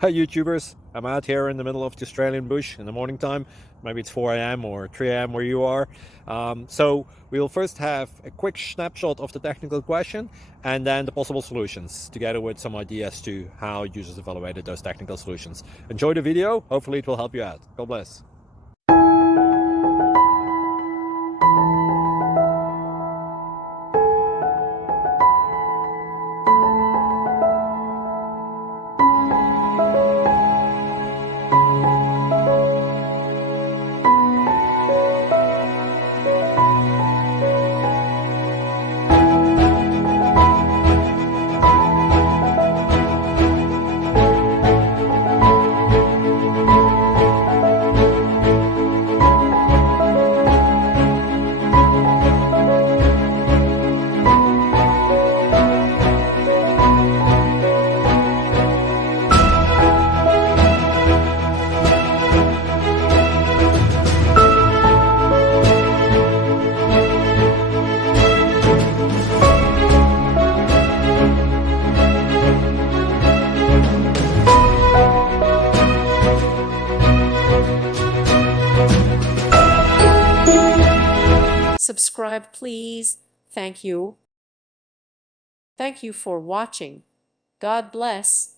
Hi YouTubers, I'm out here in the middle of the Australian bush in the morning time. Maybe it's 4 a.m. or 3 a.m. where you are. So we'll first have a quick snapshot of the technical question and then the possible solutions, together with some ideas to how users evaluated those technical solutions. Enjoy the video, hopefully it will help you out. God bless. Subscribe, please. Thank you. Thank you for watching. God bless.